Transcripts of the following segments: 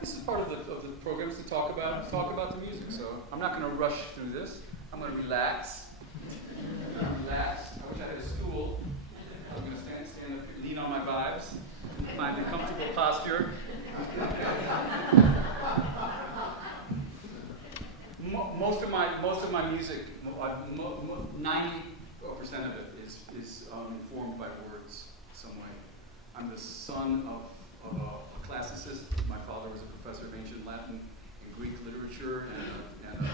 this is part of the programs to talk about the music. So I'm not going to rush through this. I'm going to relax. Relax. I wish I had a stool. I'm going to stand up, lean on my vibes, find a comfortable posture. Most of my music, 90% of it is informed by words some way. I'm the son of a classicist. My father was a professor of ancient Latin and Greek literature, and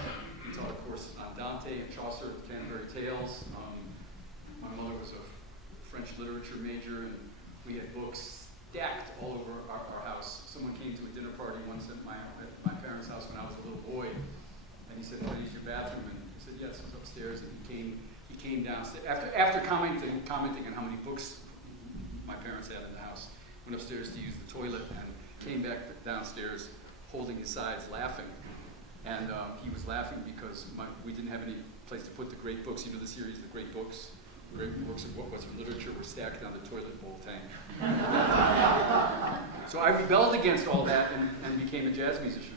he taught a course on Dante and Chaucer, the Canterbury Tales. My mother was a French literature major, and we had books stacked all over our house. Someone came to a dinner party once at my parents' house when I was a little boy, and he said, "Can I use your bathroom?" And I said, "Yes, it's upstairs." And he came downstairs after commenting on how many books my parents had in the house. Went upstairs to use the toilet and came back downstairs holding his sides, laughing. And he was laughing because we didn't have any place to put the great books. You know the series, The Great Books? Great books of Western literature were stacked on the toilet bowl tank. So I rebelled against all that and became a jazz musician.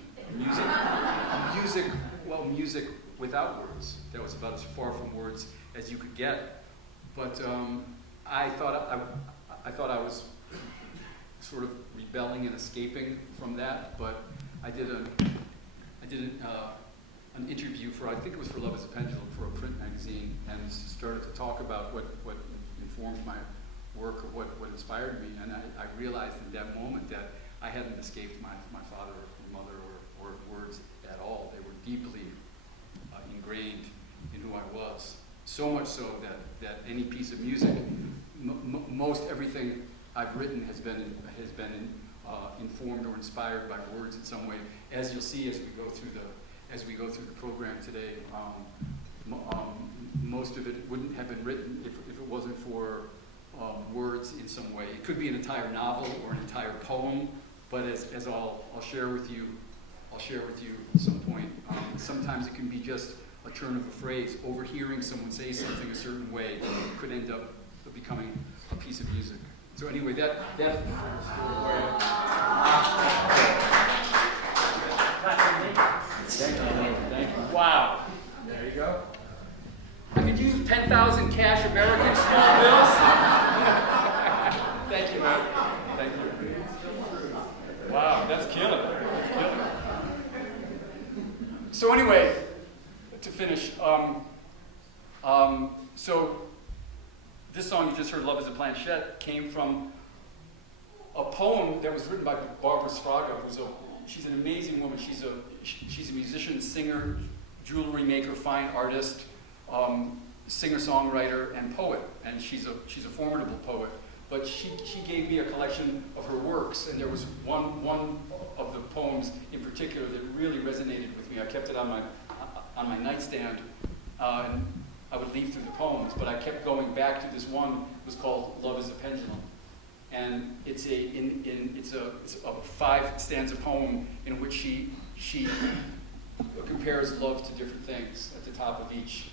Music without words. That was about as far from words as you could get. But I thought I was sort of rebelling and escaping from that. But I did an interview for, I think it was for Love Is a Pendulum, for a print magazine, and started to talk about what informed my work or what inspired me. And I realized in that moment that I hadn't escaped my father or mother or words at all. They were deeply ingrained in who I was. So much so that any piece of music, most everything I've written has been informed or inspired by words in some way. As you'll see as we go through the program today, most of it wouldn't have been written if it wasn't for words in some way. It could be an entire novel or an entire poem, but as I'll share with you at some point. Sometimes it can be just a turn of a phrase. Overhearing someone say something a certain way could end up becoming a piece of music. So anyway, that Thank you. Wow. There you go. I could use 10,000 cash American small bills. Thank you, man. Thank you. Wow, that's killing. So anyway, to finish, so this song you just heard, Love Is A Planchette, came from a poem that was written by Barbara Spraga, she's an amazing woman. She's a musician, singer, jewelry maker, fine artist, singer-songwriter, and poet. And she's a formidable poet. But she gave me a collection of her works, and there was one of the poems in particular that really resonated with me. I kept it on my nightstand, and I would leaf through the poems, but I kept going back to this one. It was called Love Is a Pendulum. And it's a 5-stanza poem in which she compares love to different things at the top of each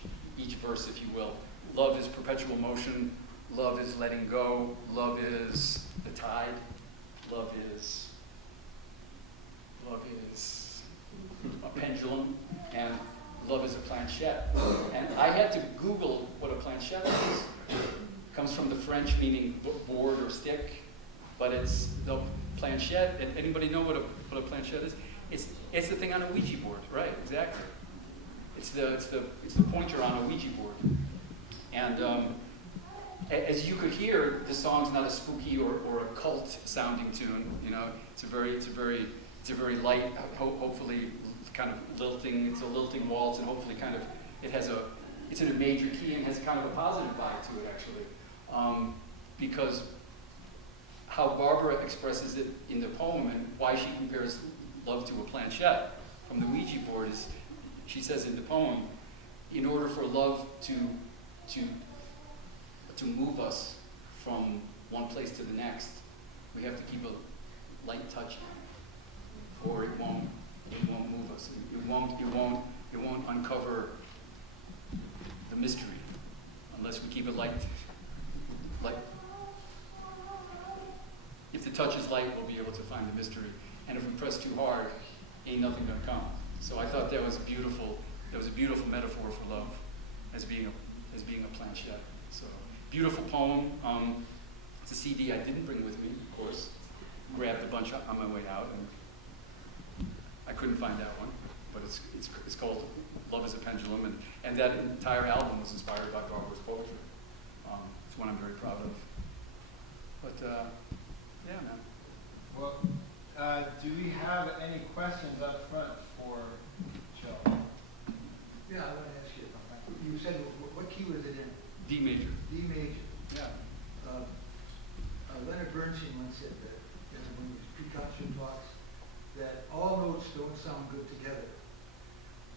verse, if you will. Love is perpetual motion. Love is letting go. Love is the tide. Love is a pendulum. And love is a planchette. And I had to Google what a planchette is. Comes from the French meaning board or stick, but it's the planchette. Anybody know what a planchette is? It's the thing on a Ouija board, right? Exactly. It's the pointer on a Ouija board. And as you could hear, the song's not a spooky or a cult sounding tune. You know, it's a very light, hopefully kind of lilting. It's a lilting waltz, and hopefully kind of it's in a major key and has kind of a positive vibe to it actually. Because how Barbara expresses it in the poem and why she compares love to a planchette from the Ouija board is, she says in the poem, in order for love to move us from one place to the next, we have to keep a light touch on it, or it won't move us. It won't uncover the mystery unless we keep it light. If the touch is light, we'll be able to find the mystery. and if we press too hard, ain't nothing gonna come. So I thought that was beautiful. That was a beautiful metaphor for love, as being a planchette. So beautiful poem. It's a CD I didn't bring with me, of course. Grabbed a bunch on my way out, and I couldn't find that one. But it's called Love Is A Pendulum, and that entire album was inspired by Barbara's poetry. It's one I'm very proud of. But yeah, man. Well, do we have any questions up front for Joe? Yeah, I want to ask you about that. You said, what key was it in? D major. D major. Yeah. Leonard Bernstein once said that in one of his precaution talks that all notes don't sound good together.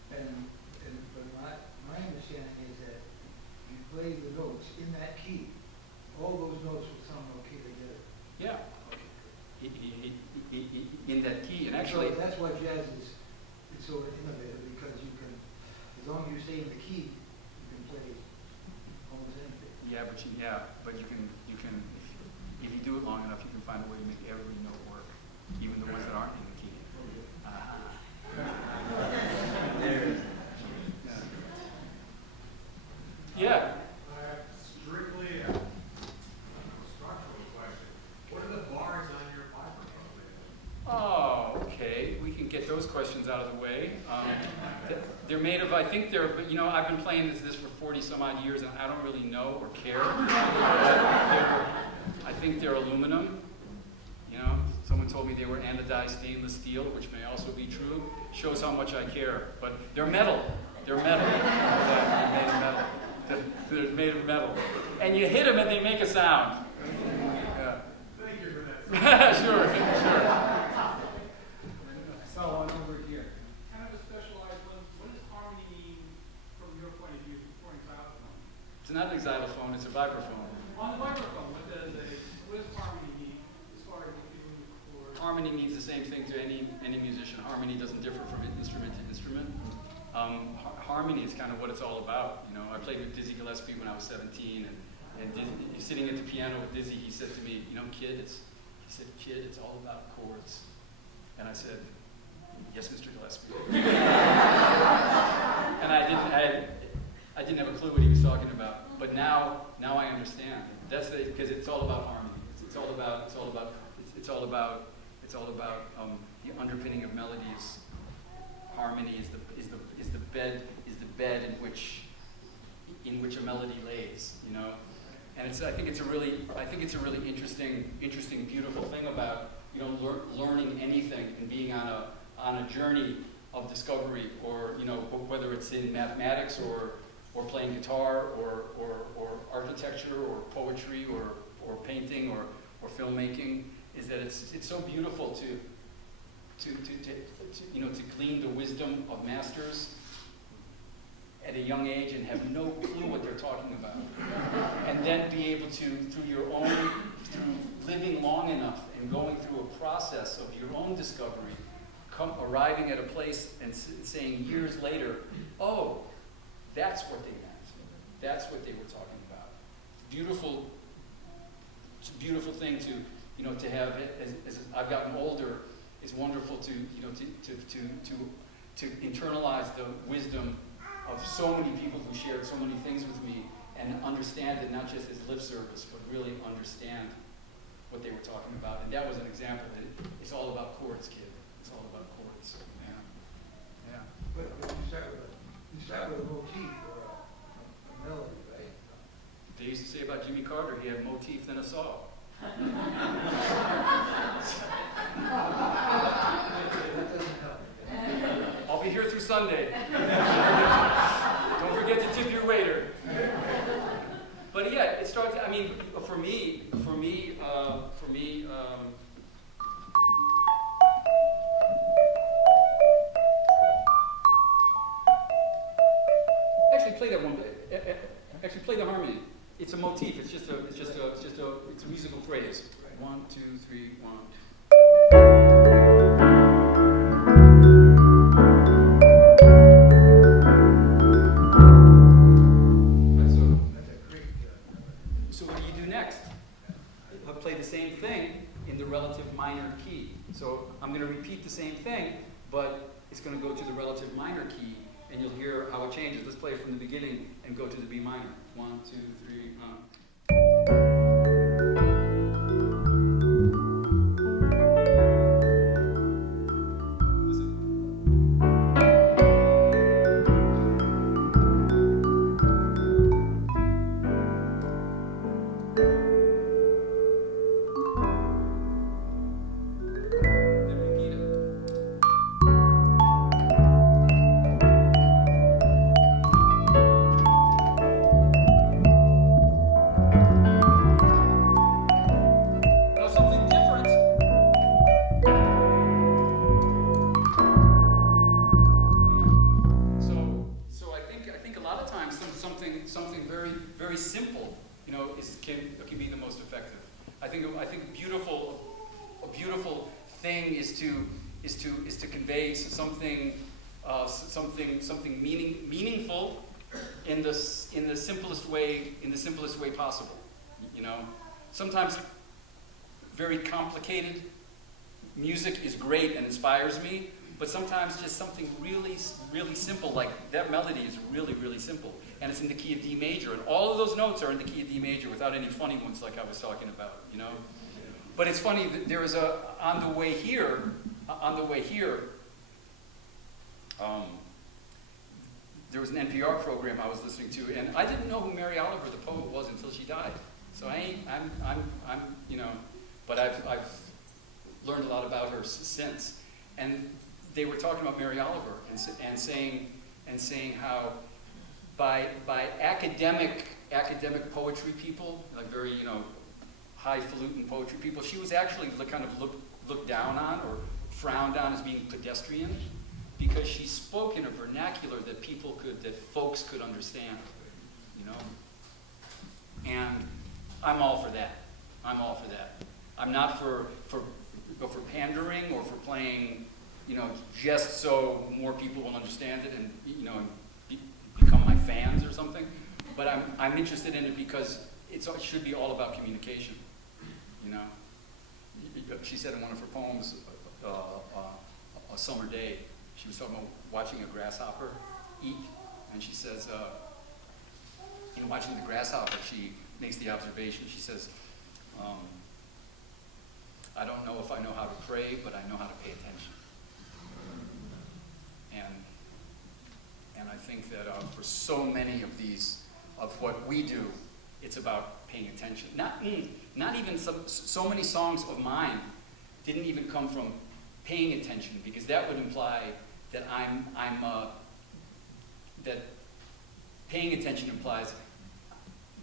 But my understanding is that you play the notes in that key, all those notes will sound okay together. Yeah. In that key, and actually, so that's why jazz is so innovative, because you can, as long as you stay in the key, you can play almost anything. yeah, but you can if you do it long enough, you can find a way to make every note work, even the ones that aren't in the key. Yeah. Strictly a structural question. What are the bars on your vibraphone? Oh, okay. We can get those questions out of the way. They're made of, I think they're, I've been playing this for 40 some odd years, and I don't really know or care. I think they're aluminum. Someone told me they were anodized stainless steel, which may also be true. Shows how much I care. But they're metal. They're metal. They're made of metal. They're made of metal. And you hit them and they make a sound. Yeah. Thank you for that. Sure. I saw one over here. Kind of a specialized one. What does harmony mean from your point of view for an xylophone? It's not an xylophone, it's a vibraphone. On the microphone, what does harmony mean as far as what people record? Harmony means the same thing to any musician. Harmony doesn't differ from instrument to instrument. Harmony is kind of what it's all about. I played with Dizzy Gillespie when I was 17, and sitting at the piano with Dizzy, he said to me, kid, it's all about chords. And I said, yes, Mr. Gillespie. And I didn't have a clue what he was talking about. But now I understand. That's because it's all about harmony. It's all about the underpinning of melodies. Harmony is the bed in which a melody lays, And I think it's a really interesting, beautiful thing about learning anything and being on a journey of discovery, or whether it's in mathematics or playing guitar or architecture or poetry or painting or filmmaking, is that it's so beautiful to glean the wisdom of masters at a young age and have no clue what they're talking about, and then be able to, through living long enough and going through a process of your own discovery, arriving at a place and saying years later, oh, that's what they meant. That's what they were talking about. It's a beautiful thing to have it. As I've gotten older, it's wonderful to internalize the wisdom of so many people who shared so many things with me, and understand it not just as lip service, but really understand what they were talking about. And that was an example. It's all about chords, kid. It's all about chords. Yeah. But you start with a motif or a melody, right? They used to say about Jimmy Carter, he had motif than a saw. That doesn't help. I'll be here through Sunday. Don't forget to tip your waiter. But yeah, it starts. I mean, for me. Actually, play that one. Actually, play the harmony. It's a motif. It's a musical phrase. 1, 2, 3, 1. So what do you do next? I'll play the same thing in the relative minor key. So I'm going to repeat the same thing, but it's going to go to the relative minor key, and you'll hear how it changes. Let's play it from the beginning and go to the B minor. 1, 2, 3. Something meaningful in the simplest way possible. You know, sometimes very complicated music is great and inspires me, but sometimes just something really simple, like that melody is really simple, and it's in the key of D major, and all of those notes are in the key of D major without any funny ones like I was talking about. You know, but it's funny that there was on the way here. There was an NPR program I was listening to, and I didn't know who Mary Oliver, the poet, was until she died. So I'm you know, but I've learned a lot about her since. And they were talking about Mary Oliver and saying how by academic poetry people, like very, you know, highfalutin poetry people, she was actually kind of looked down on or frowned on as being pedestrian, because she spoke in a vernacular that folks could understand, you know? And I'm all for that. I'm not for pandering or for playing, you know, just so more people will understand it and, you know, become my fans or something. But I'm interested in it because it should be all about communication, you know? She said in one of her poems, A Summer Day, she was talking about watching a grasshopper eat, and she says, in watching the grasshopper, she makes the observation, she says, I don't know if I know how to pray, but I know how to pay attention. And I think that for so many of what we do, it's about paying attention. Not even so many songs of mine didn't even come from paying attention, because that would imply that that paying attention implies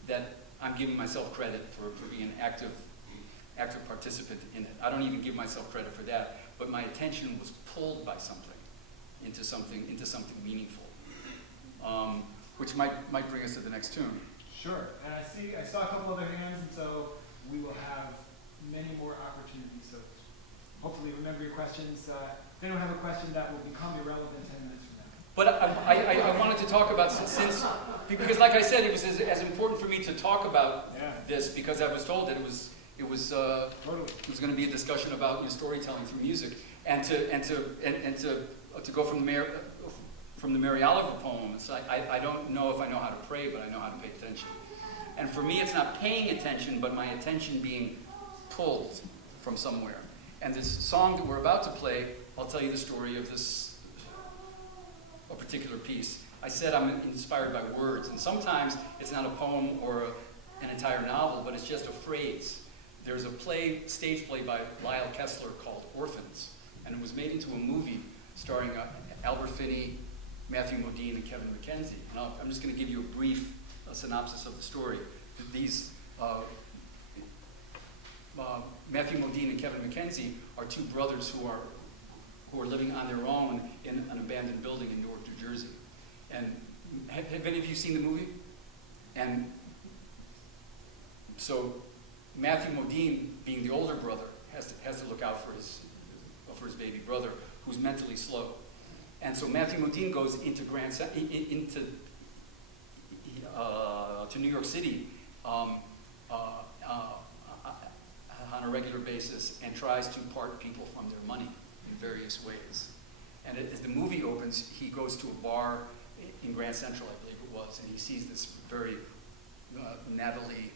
that I'm giving myself credit for being an active participant in it. I don't even give myself credit for that, but my attention was pulled by something into something meaningful, which might bring us to the next tune. Sure, and I saw a couple other hands, and so we will have many more opportunities. So hopefully remember your questions. If anyone have a question that will become irrelevant 10 minutes from now. But I wanted to talk about, because like I said, it was as important for me to talk about this, because I was told that it was going to be a discussion about, you know, storytelling through music, and to go from the Mary Oliver poem. It's like I don't know if I know how to pray, but I know how to pay attention. And for me, it's not paying attention, but my attention being pulled from somewhere. And this song that we're about to play, I'll tell you the story of a particular piece. I said I'm inspired by words, and sometimes it's not a poem or an entire novel, but it's just a phrase. There's a stage play by Lyle Kessler called Orphans, and it was made into a movie starring Albert Finney, Matthew Modine, and Kevin McKenzie. And I'm just going to give you a brief synopsis of the story. These Matthew Modine and Kevin McKenzie are two brothers who are living on their own in an abandoned building in Newark, New Jersey. And have any of you seen the movie? And so Matthew Modine, being the older brother, has to look out for his baby brother, who's mentally slow. And so Matthew Modine goes into to New York City on a regular basis and tries to part people from their money in various ways. And as the movie opens, he goes to a bar in Grand Central, I believe it was, and he sees this very nattily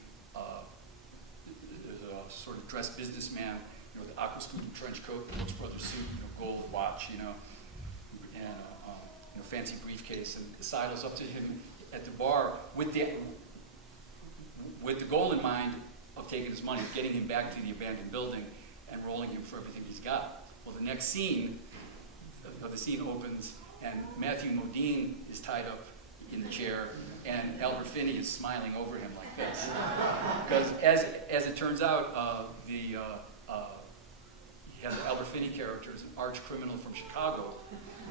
sort of dressed businessman, with the aqua student trench coat, Brooks Brothers suit, gold watch, and fancy briefcase, and sidles up to him at the bar with the goal in mind of taking his money, getting him back to the abandoned building, and rolling him for everything he's got. Well, the next scene, the scene opens, and Matthew Modine is tied up in the chair, and Albert Finney is smiling over him like this. Because as it turns out, he has an Albert Finney character, is an arch criminal from Chicago,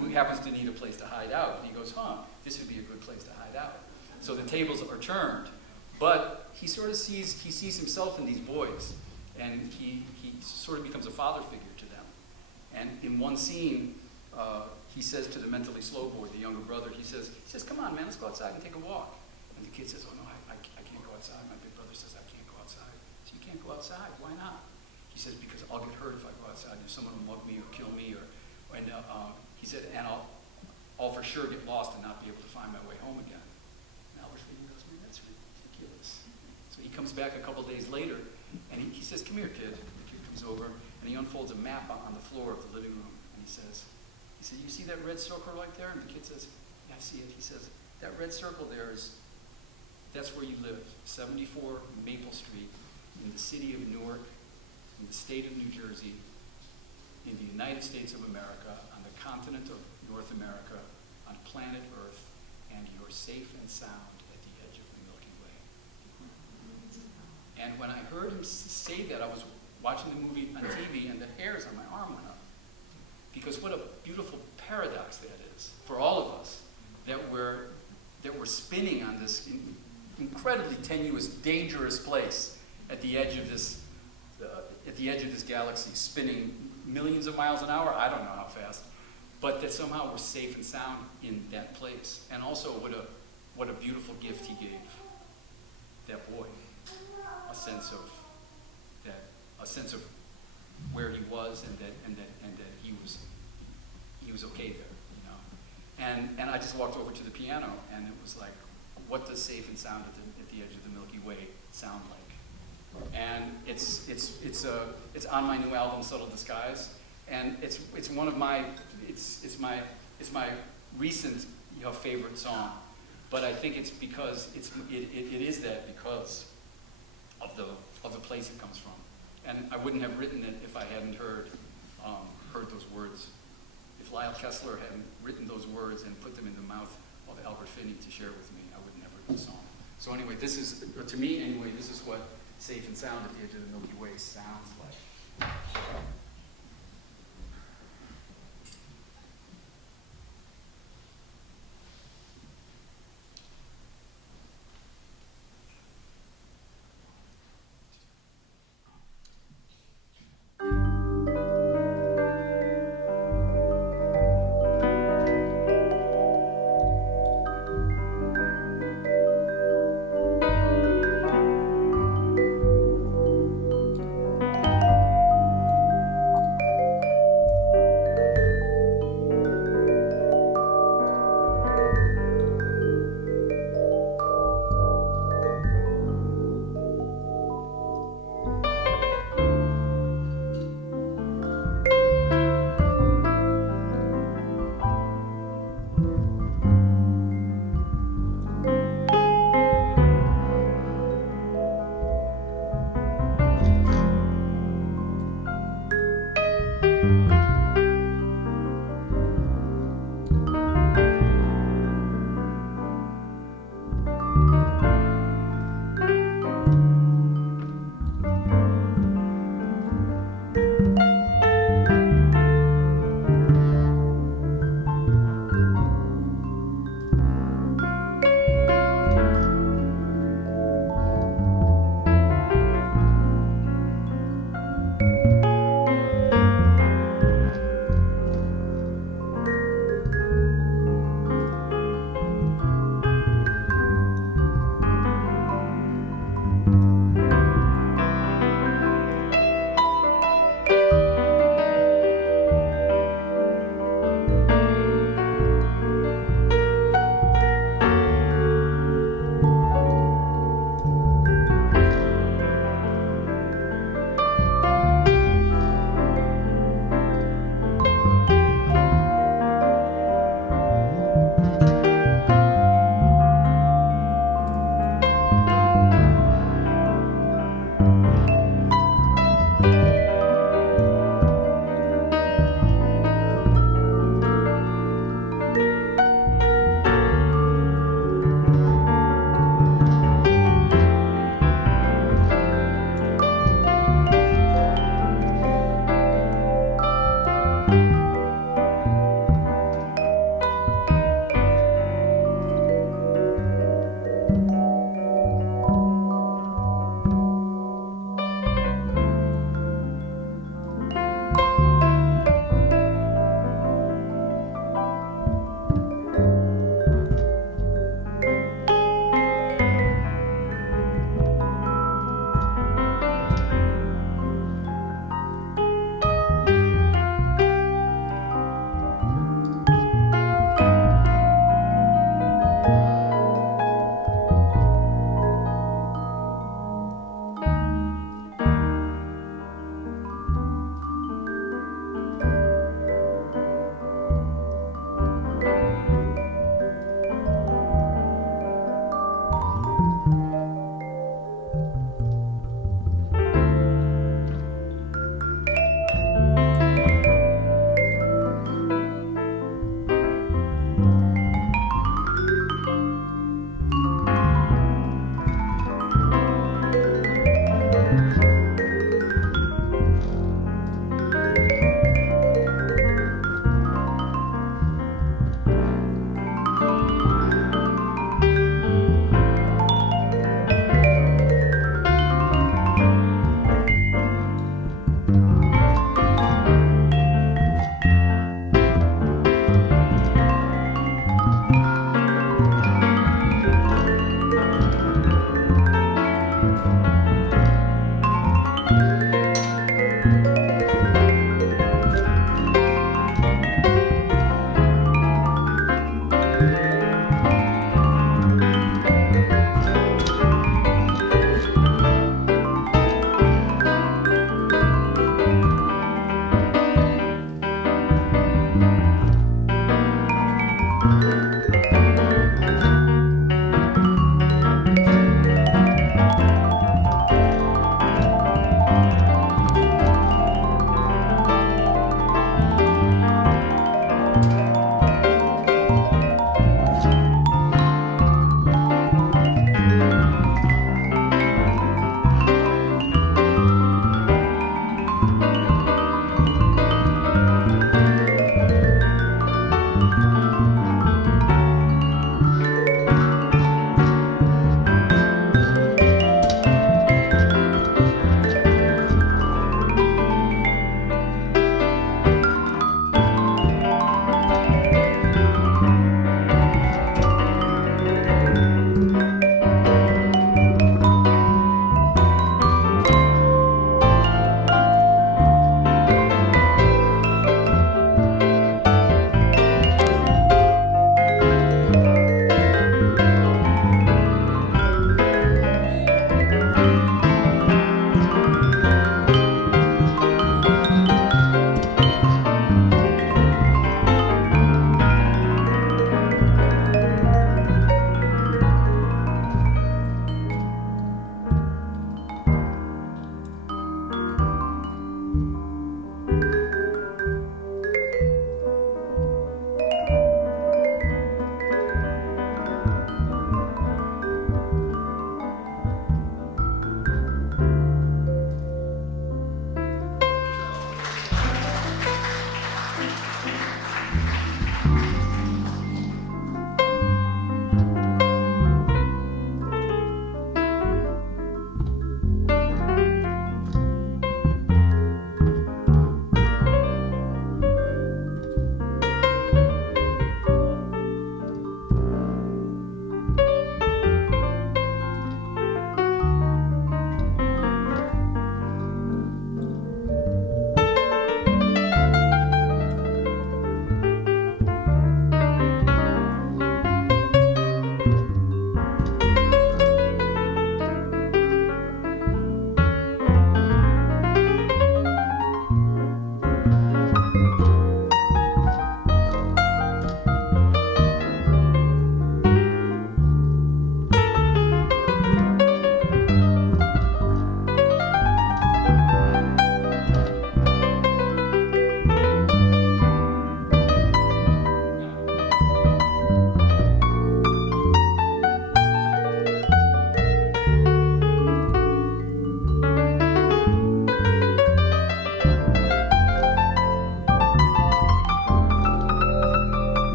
who happens to need a place to hide out. And he goes, this would be a good place to hide out. So the tables are turned. But he sort of sees himself in these boys, and he sort of becomes a father figure to them. And in one scene, he says to the mentally slow boy, the younger brother, he says, come on, man, let's go outside and take a walk. And the kid says, oh, no, I can't go outside. My big brother says, I can't go outside. So you can't go outside. Why not? He says, because I'll get hurt if I go outside. Someone will mug me or kill me. He said, and I'll for sure get lost and not be able to find my way home again. And Albert Finney goes, man, that's ridiculous. So he comes back a couple days later, and he says, come here, kid. The kid comes over, and he unfolds a map on the floor of the living room, and he said, you see that red circle right there? And the kid says, yeah, I see it. He says, that red circle there that's where you live, 74 Maple Street, in the city of Newark, in the state of New Jersey, in the United States of America, on the continent of North America, on planet Earth, and you're safe and sound at the edge of the Milky Way. And when I heard him say that, I was watching the movie on TV, and the hairs on my arm went up. Because what a beautiful paradox that is for all of us, that we're spinning on this incredibly tenuous, dangerous place at the edge of this galaxy, spinning millions of miles an hour. I don't know how fast, but that somehow we're safe and sound in that place. And also, what a beautiful gift he gave that boy, a sense of where he was, and that he was okay there, And I just walked over to the piano, and it was like, what does safe and sound at the edge of the Milky Way sound like? And it's on my new album, Subtle Disguise, and it's my recent favorite song, but I think it's because it is that because of the place it comes from. And I wouldn't have written it if I hadn't heard those words. If Lyle Kessler hadn't written those words and put them in the mouth of Albert Finney to share with me, I would never have written the song. So anyway, this is, to me anyway, this is what safe and sound at the edge of the Milky Way sounds like.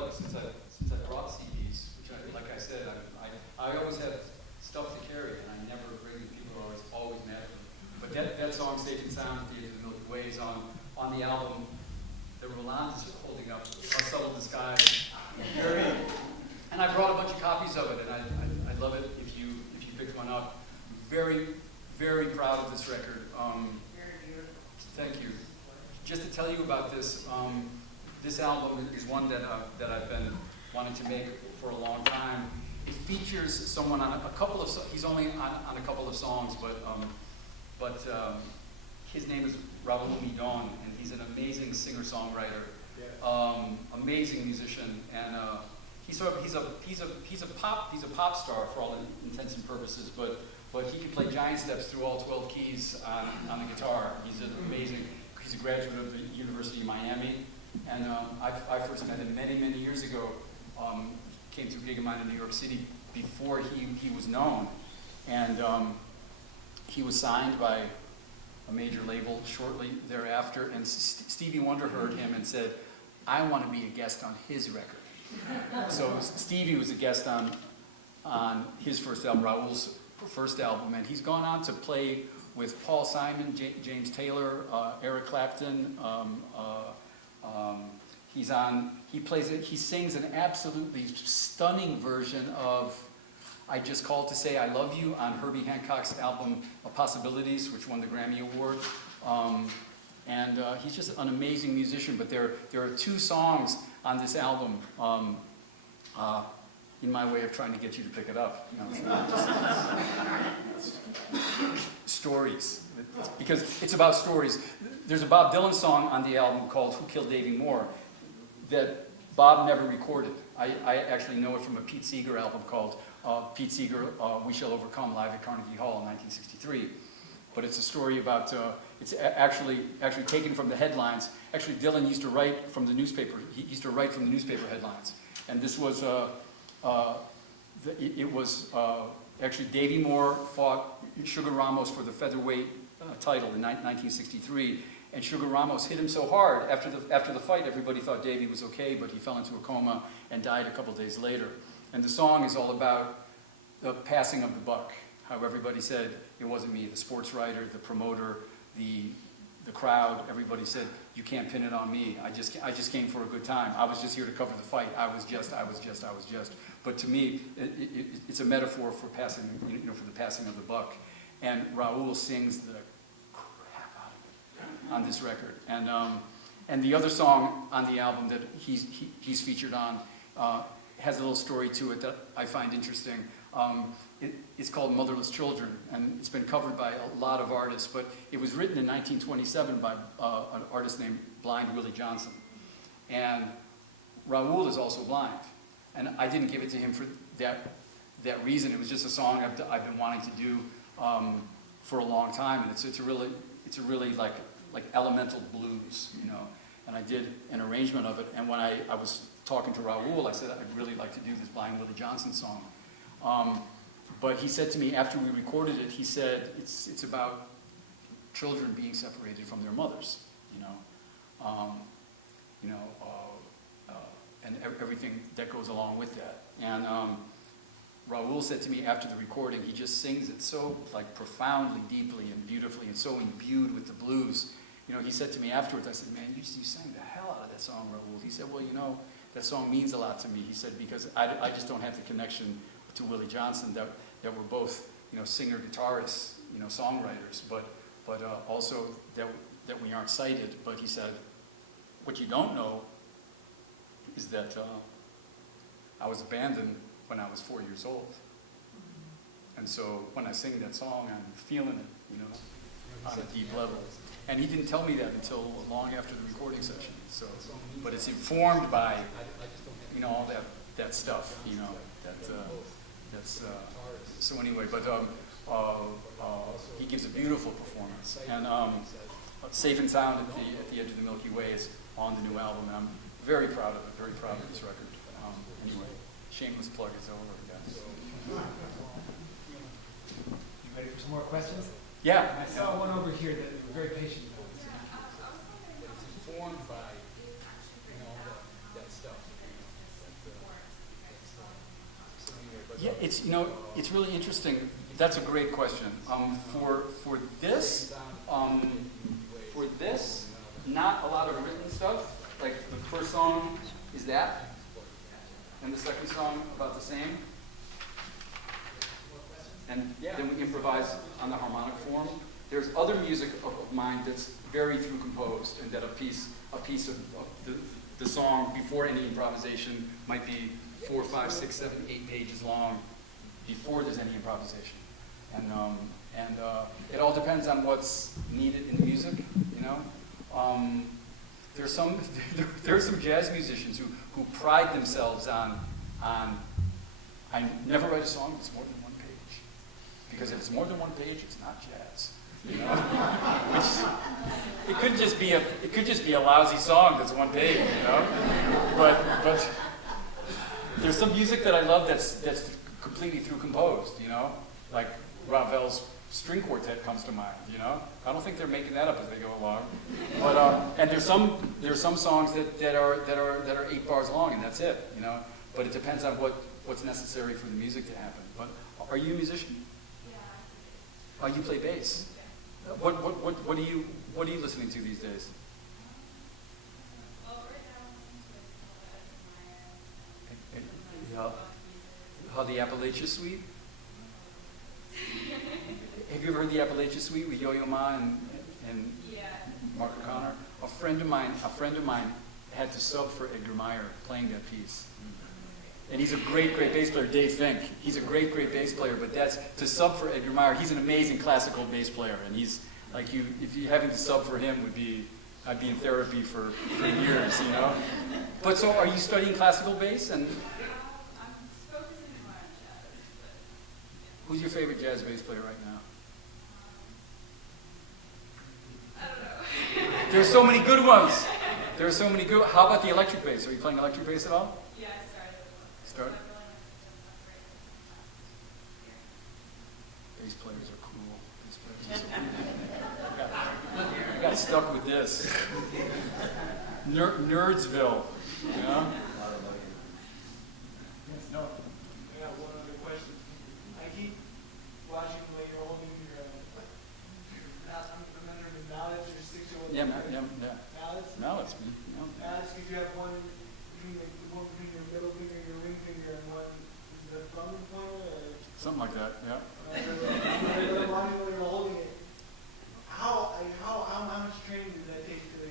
plug, since I brought CDs, which like I said, I always have stuff to carry, and I never bring people are always mad at me. But that song, Safe and Sound, at the End of the Milky Way, is on the album that Roland's holding up, A Subtle Disguise. And I brought a bunch of copies of it, and I'd love it if you picked one up. Very, very proud of this record. Thank you. Just to tell you about this, this album is one that I've been wanting to make for a long time. It features someone on a couple of, he's only on a couple of songs, but his name is Raul Midon, and he's an amazing singer-songwriter, amazing musician, and he's a pop star for all intents and purposes, but he can play giant steps through all 12 keys on the guitar. He's an amazing. He's a graduate of the University of Miami, and I first met him many, many years ago. Came to a gig of mine in New York City before he was known, and he was signed by a major label shortly thereafter, and Stevie Wonder heard him and said, I want to be a guest on his record. So Stevie was a guest on his first album, Raul's first album, and he's gone on to play with Paul Simon, James Taylor, Eric Clapton. He sings an absolutely stunning version of I Just Called to Say I Love You on Herbie Hancock's album Possibilities, which won the Grammy Award. And he's just an amazing musician, but there are two songs on this album in my way of trying to get you to pick it up. You know, it's not just, stories, because it's about stories. There's a Bob Dylan song on the album called Who Killed Davy Moore that Bob never recorded. I actually know it from a Pete Seeger album called Pete Seeger, We Shall Overcome, live at Carnegie Hall in 1963. But it's a story about, it's actually taken from the headlines. Actually, Dylan used to write from the newspaper. He used to write from the newspaper headlines. And this was, actually Davy Moore fought Sugar Ramos for the featherweight title in 1963. And Sugar Ramos hit him so hard after the fight, everybody thought Davy was okay, but he fell into a coma and died a couple days later. And the song is all about the passing of the buck. How everybody said it wasn't me, the sports writer, the promoter, the crowd, everybody said, you can't pin it on me. I just came for a good time. I was just here to cover the fight. I was just. But to me, it's a metaphor for passing, for the passing of the buck. And Raul sings the crap out of it on this record. And the other song on the album that he's featured on has a little story to it that I find interesting. It's called Motherless Children, and it's been covered by a lot of artists, but it was written in 1927 by an artist named Blind Willie Johnson. And Raul is also blind, and I didn't give it to him for that reason. It was just a song I've been wanting to do for a long time, and it's a really like elemental blues, and I did an arrangement of it, and when I was talking to Raul, I said I'd really like to do this Blind Willie Johnson song. But he said to me after we recorded it, he said it's about children being separated from their mothers, and everything that goes along with that. And Raul said to me after the recording, he just sings it so profoundly, deeply, and beautifully, and so imbued with the blues. He said to me afterwards, I said, man, you sang the hell out of that song, Raul. He said, well, that song means a lot to me. He said, because I just don't have the connection to Willie Johnson that we're both, singer, guitarists, songwriters, but also that we aren't sighted. But he said, what you don't know is that I was abandoned when I was 4 years old. And so when I sing that song, I'm feeling it, on a deep level. And he didn't tell me that until long after the recording session. So, but it's informed by, all that stuff, so anyway, but he gives a beautiful performance. And Safe and Sound at the Edge of the Milky Way is on the new album, and I'm very proud of it, very proud of this record. Anyway, shameless plug is over, guys. You ready for some more questions? Yeah. I saw one over here that you were very patient about. It's informed by, that stuff. Yeah, it's, you know, it's really interesting. That's a great question. For this, not a lot of written stuff. Like the first song is that, and the second song about the same. And then we improvise on the harmonic form. There's other music of mine that's very through composed, and that a piece of the song before any improvisation might be 4, 5, 6, 7, 8 pages long before there's any improvisation. And it all depends on what's needed in the music, you know. There's some jazz musicians who pride themselves on I never write a song that's more than one page, because if it's more than one page, it's not jazz. You know? Which, it could just be a lousy song that's one page, you know. But there's some music that I love that's completely through composed, you know, like Ravel's string quartet comes to mind, you know. I don't think they're making that up as they go along. But and there's some songs that are 8 bars long, and that's it, you know. But it depends on what's necessary for the music to happen. But are you a musician? Yeah. Oh, you play bass. Yeah. What are you listening to these days? Well, right now I'm listening to How the Appalachia Suite? Have you ever heard the Appalachia Suite with Yo-Yo Ma and Mark O'Connor? A friend of mine had to sub for Edgar Meyer playing that piece. And he's a great bass player, Dave Fink. He's a great bass player, but that's to sub for Edgar Meyer. He's an amazing classical bass player, and he's like if you having to sub for him I'd be in therapy for years, you know. But so, are you studying classical bass? And I'm focusing more on jazz. But, who's your favorite jazz bass player right now? I don't know. There's so many good ones. There's so many good. How about the electric bass? Are you playing electric bass at all? Yeah, I started with one. Start. So Bass players are cool. Bass players are so cool. I got stuck with this. Nerdsville, you know? Yes, no. I got one other question. I keep watching the way you're holding your, I'm remembering the mallets or 6-year-old. Yeah. Mallets? Mallets. Mallets, because you have one between your middle finger and your ring finger, and one is the thumb pointer, Something like that, yeah. you're holding it. How much training does that take to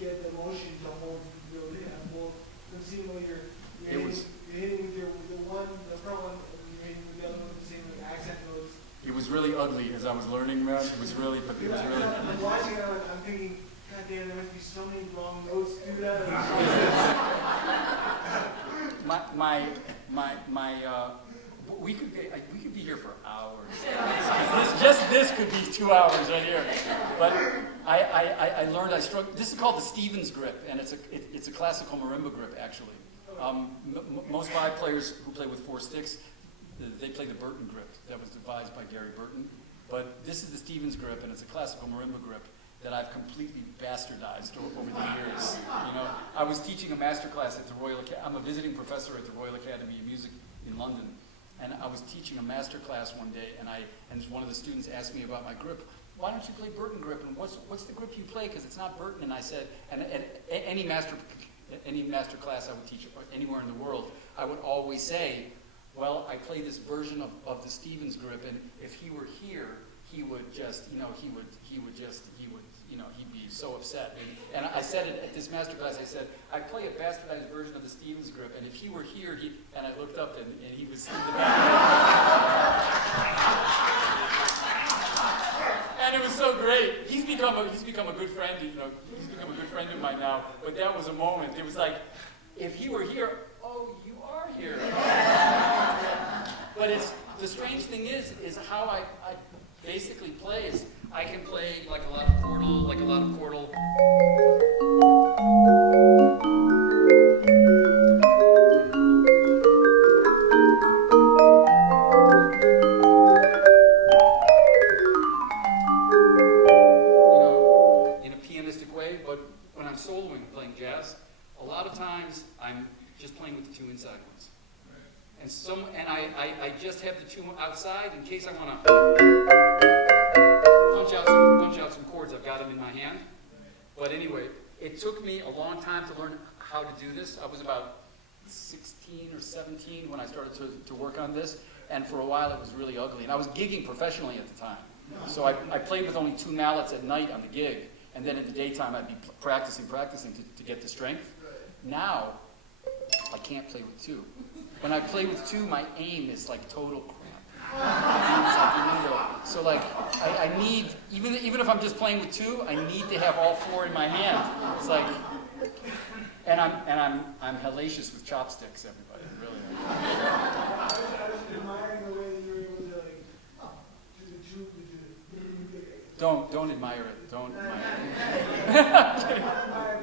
get the motion to hold really more? I'm seeing when you're hitting with the front one, and you're hitting with the other one, the same accent notes. It was really ugly as I was learning, man. It was really. I'm watching it, I'm thinking, God damn, there must be so many wrong notes to do that. We could be here for hours. This could be 2 hours right here. But I learned I struggled. This is called the Stevens grip, and it's a classical marimba grip actually. Most vibe players who play with 4 sticks, they play the Burton grip that was devised by Gary Burton. But this is the Stevens grip, and it's a classical marimba grip that I've completely bastardized over the years. You know, I was teaching a master class at the Royal Academy. I'm a visiting professor at the Royal Academy of Music in London. And I was teaching a master class one day, and one of the students asked me about my grip. Why don't you play Burton grip? And what's the grip you play? Because it's not Burton. And I said, and at any master class I would teach anywhere in the world, I would always say, well, I play this version of the Stevens grip, and if he were here, he would just, he'd be so upset. And I said it at this master class, I said, I play a bastardized version of the Stevens grip, and if he were here, and I looked up, and he was in the back. And it was so great. He's become a good friend, he's become a good friend of mine now, but that was a moment. It was like, if he were here, oh, you are here. But the strange thing is how I basically play is I can play like a lot of chordal. In a pianistic way, but when I'm soloing playing jazz, a lot of times I'm just playing with the 2 inside ones. And I just have the two outside in case I want to punch out some chords. I've got them in my hand. But anyway, it took me a long time to learn how to do this. I was about 16 or 17 when I started to work on this, and for a while it was really ugly. And I was gigging professionally at the time. So I played with only 2 mallets at night on the gig, and then in the daytime I'd be practicing to get the strength. Now, I can't play with 2. When I play with 2, my aim is like total crap. So like, I need, even if I'm just playing with 2, I need to have all 4 in my hand. It's like, and I'm hellacious with chopsticks, everybody, really. I was admiring the way that you were able to like, do the truth, Don't admire it. Don't admire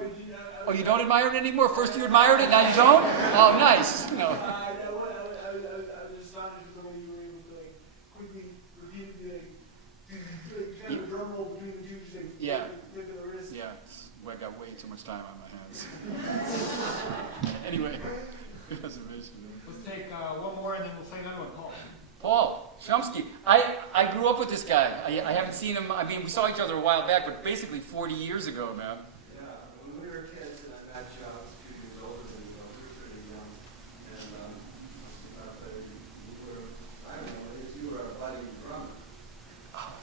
it. Oh, you don't admire it anymore? First you admired it, now you don't? Oh, nice. No. I was astonished at the way you were able to like quickly repeatedly like kind of drum roll between the 2, just like Yeah. click of the wrist. Yeah, I got way too much time on my hands. Anyway, reservation. Let's take one more and then we'll play another one. Paul. Paul Shumsky. I grew up with this guy. I haven't seen him. I mean, we saw each other a while back, but basically 40 years ago, man. Yeah, when we were kids, and I met you, I was 2 years older than you, we were pretty young. And you were a budding drummer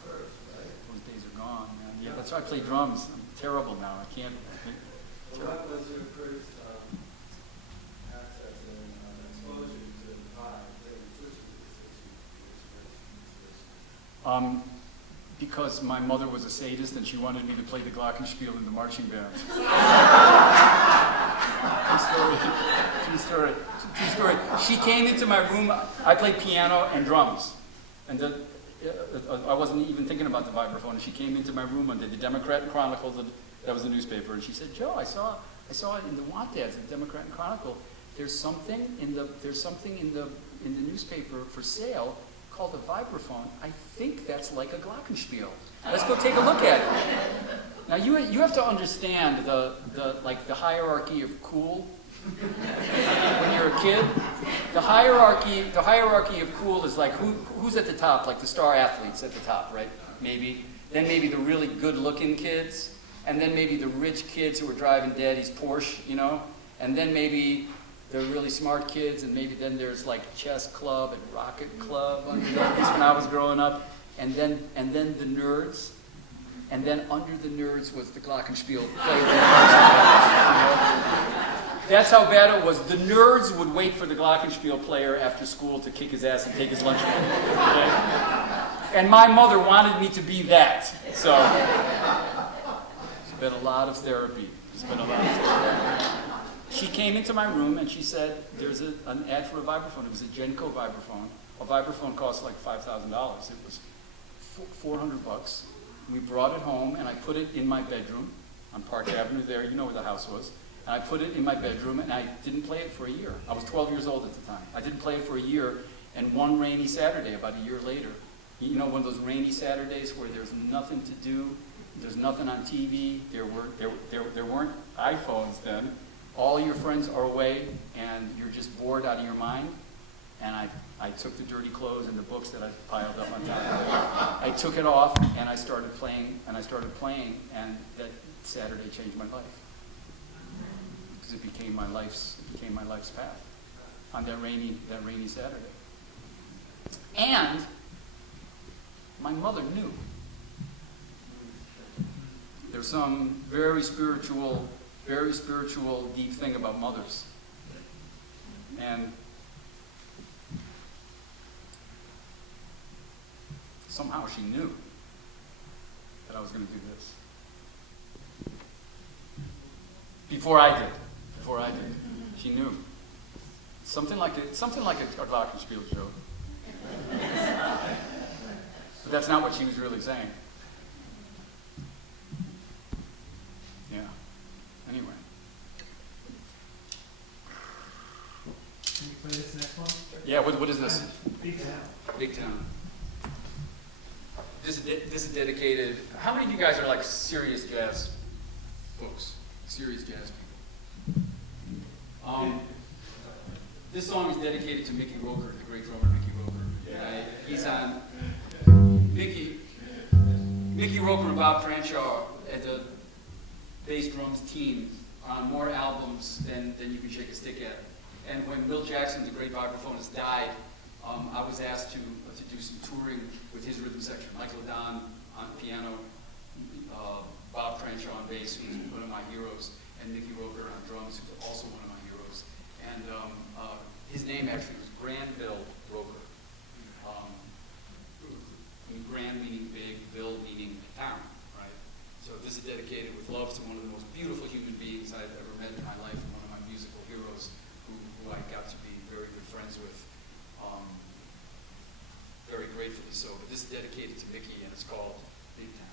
first, right? Those days are gone, man. Yeah, that's why I play drums. I'm terrible now. I can't. So what was your first access and exposure to the vibe that you switched to the Because my mother was a sadist and she wanted me to play the glockenspiel in the marching band. True story. She came into my room. I played piano and drums, and I wasn't even thinking about the vibraphone. And she came into my room under the Democrat and Chronicle. That was the newspaper, and she said, "Joe, I saw it in the want ads, the Democrat and Chronicle. There's something in the newspaper for sale called a vibraphone. I think that's like a glockenspiel. Let's go take a look at it." Now you have to understand the hierarchy of cool. When you're a kid, the hierarchy of cool is like who's at the top, like the star athletes at the top, right? Maybe. Then maybe the really good-looking kids, and then maybe the rich kids who are driving daddy's Porsche, you know, and then maybe the really smart kids, and maybe then there's like chess club and rocket club, at least when I was growing up, and then the nerds, and then under the nerds was the glockenspiel player. That's how bad it was. The nerds would wait for the glockenspiel player after school to kick his ass and take his lunch break. Okay? And my mother wanted me to be that. So it's been a lot of therapy. She came into my room and she said, "There's an ad for a vibraphone." It was a Genco vibraphone. A vibraphone cost like $5,000. It was $400. We brought it home and I put it in my bedroom on Park Avenue there. You know where the house was. And I put it in my bedroom, and I didn't play it for a year. I was 12 years old at the time. I didn't play it for a year, and one rainy Saturday, about a year later, you know, one of those rainy Saturdays where there's nothing to do, there's nothing on TV, there weren't iPhones then. All your friends are away, and you're just bored out of your mind. And I took the dirty clothes and the books that I piled up on top of it. I took it off, and I started playing, and that Saturday changed my life. It became my life's path on that rainy Saturday. And my mother knew. There's some very spiritual deep thing about mothers. And somehow she knew that I was going to do this. Before I did. She knew. Something like a glockenspiel, Joe. But that's not what she was really saying. Yeah. Anyway. Can you play this next one? Yeah, what is this? Big Town. Big Town. This is dedicated. How many of you guys are like serious jazz folks? Serious jazz people? This song is dedicated to Mickey Roker, the great drummer Mickey Roker. He's on Mickey Roker and Bob Cranshaw at the bass drums team are on more albums than you can shake a stick at. And when Will Jackson, the great vibraphonist, died, I was asked to do some touring with his rhythm section. Michael Adon on piano, Bob Cranshaw on bass, who's one of my heroes, and Mickey Roker on drums, who's also one of my heroes. And his name actually was Granville Roker. Grand meaning big, Ville meaning town, right? So this is dedicated with love to one of the most beautiful human beings I've ever met in my life, and one of my musical heroes who I got to be very good friends with. Very gratefully so. But this is dedicated to Mickey, and it's called Big Town.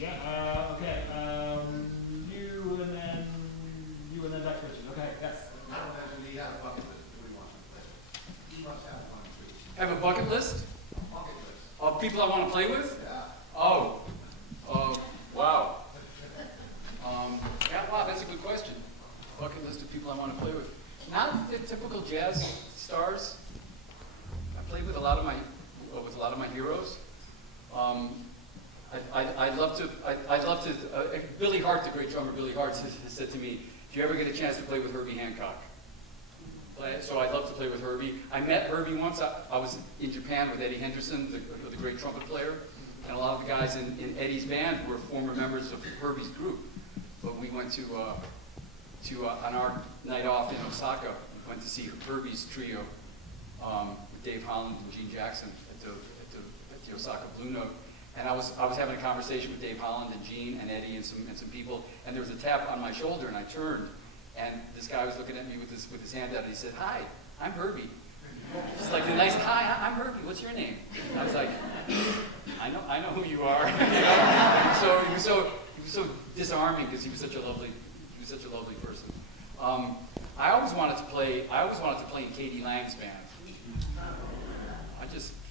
Yeah, okay, you and then Dr. Richard, okay, yes. I don't imagine he had a bucket list. Do we want to play with? He must have one, please. Have a bucket list Bucket list. of people I want to play with? Yeah. Oh, wow. Yeah, wow, that's a good question. Bucket list of people I want to play with. Not the typical jazz stars. I played with a lot of my heroes. I'd love to. Billy Hart, the great drummer Billy Hart, said to me, "If you ever get a chance to play with Herbie Hancock." So I'd love to play with Herbie. I met Herbie once. I was in Japan with Eddie Henderson, the great trumpet player, and a lot of the guys in Eddie's band were former members of Herbie's group. But we went to on our night off in Osaka, we went to see Herbie's trio with Dave Holland and Gene Jackson at the Osaka Blue Note. And I was having a conversation with Dave Holland and Gene and Eddie and some people, and there was a tap on my shoulder, and I turned, and this guy was looking at me with his hand out, and he said, "Hi, I'm Herbie." It's like the nice, "Hi, I'm Herbie. What's your name?" And I was like, I know who you are." You know? So he was so disarming because he was such a lovely person. I always wanted to play in Katie Lang's band.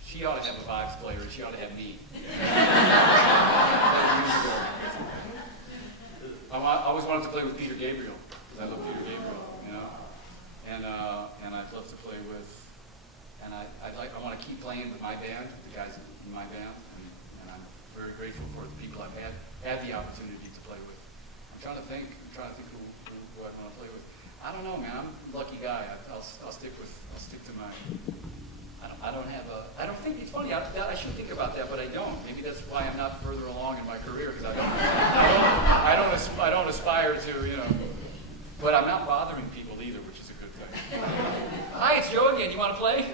She ought to have a vibes player, and she ought to have me. I always wanted to play with Peter Gabriel, because I love Peter Gabriel, you know. And I'd love to play with, and I want to keep playing with my band, the guys in my band, and I'm very grateful for the people I've had the opportunity to play with. I'm trying to think who I want to play with. I don't know, man. I'm a lucky guy. I'll stick to my. I don't think it's funny. I should think about that, but I don't. Maybe that's why I'm not further along in my career, because I don't aspire to, you know. But I'm not bothering people either, which is a good thing. Hi, it's Joe again. You want to play?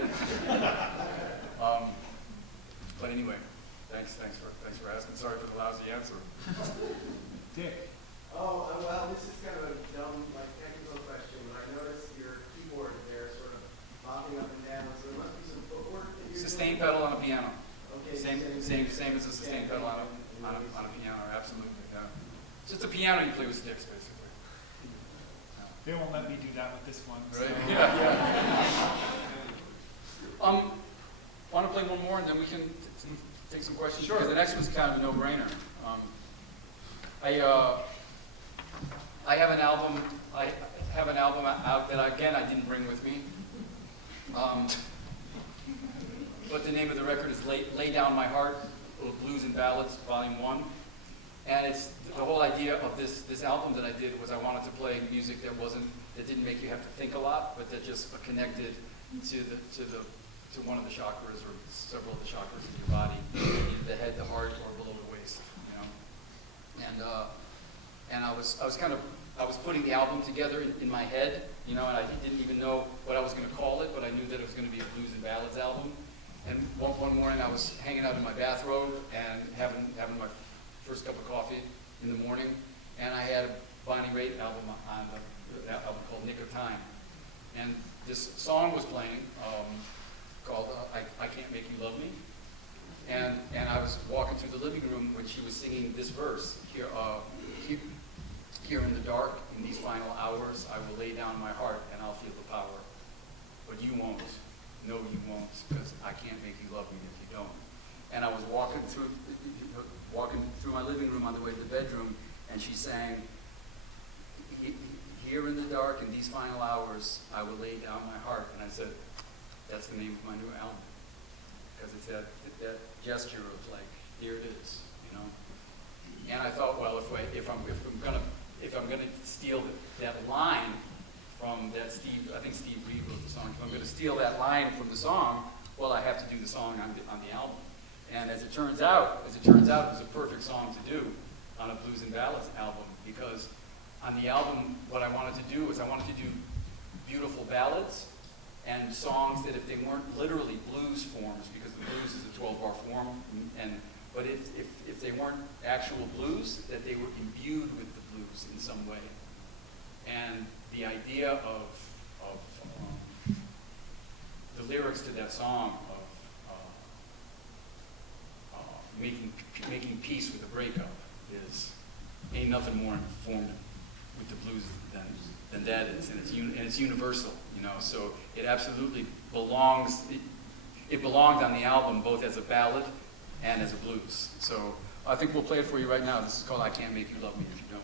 But anyway, thanks for asking. Sorry for the lousy answer. Dick. Oh, well, this is kind of a dumb, technical question. When I noticed your keyboard there sort of bobbing up and down, so there must be some footwork that you're Sustain doing. pedal on a piano. Okay. Same as a sustain pedal on a piano, absolutely. Yeah. It's just a piano you play with sticks, basically. They won't let me do that with this one. So. Right? Yeah. Want to play one more, and then we can take some questions? Sure. Because the next one's kind of a no-brainer. I have an album. I have an album out that I didn't bring with me. But the name of the record is "Lay Down My Heart: Blues and Ballads, Volume 1." And it's the whole idea of this album that I did was I wanted to play music that didn't make you have to think a lot, but that just connected to one of the chakras or several of the chakras in your body, either the head, the heart, or below the waist. You know, and I was putting the album together in my head, you know, and I didn't even know what I was going to call it, but I knew that it was going to be a blues and ballads album. And one morning I was hanging out in my bathrobe and having my first cup of coffee in the morning, and I had a Bonnie Raitt album on that album called "Nick of Time," and this song was playing called "I Can't Make You Love Me," and I was walking through the living room when she was singing this verse here. Here in the dark, in these final hours, I will lay down my heart and I'll feel the power. But you won't. No, you won't, because I can't make you love me if you don't. And I was walking through my living room on the way to the bedroom, and she sang, "Here in the dark, in these final hours, I will lay down my heart." And I said, that's the name of my new album. Because it's that gesture of like, here it is, you know. And I thought, well, if I'm gonna steal that line from that I think Steve Reid wrote the song. If I'm gonna steal that line from the song, well, I have to do the song on the album. And as it turns out, it was a perfect song to do on a blues and ballads album, because on the album, what I wanted to do was I wanted to do beautiful ballads and songs that if they weren't literally blues forms, because the blues is a 12-bar form, but if they weren't actual blues, that they were imbued with the blues in some way. And the idea of the lyrics to that song of making peace with a breakup is. Ain't nothing more informed with the blues than that is, and it's universal, you know. So it absolutely belongs. It belonged on the album both as a ballad and as a blues. So I think we'll play it for you right now. This is called "I Can't Make You Love Me If You Don't."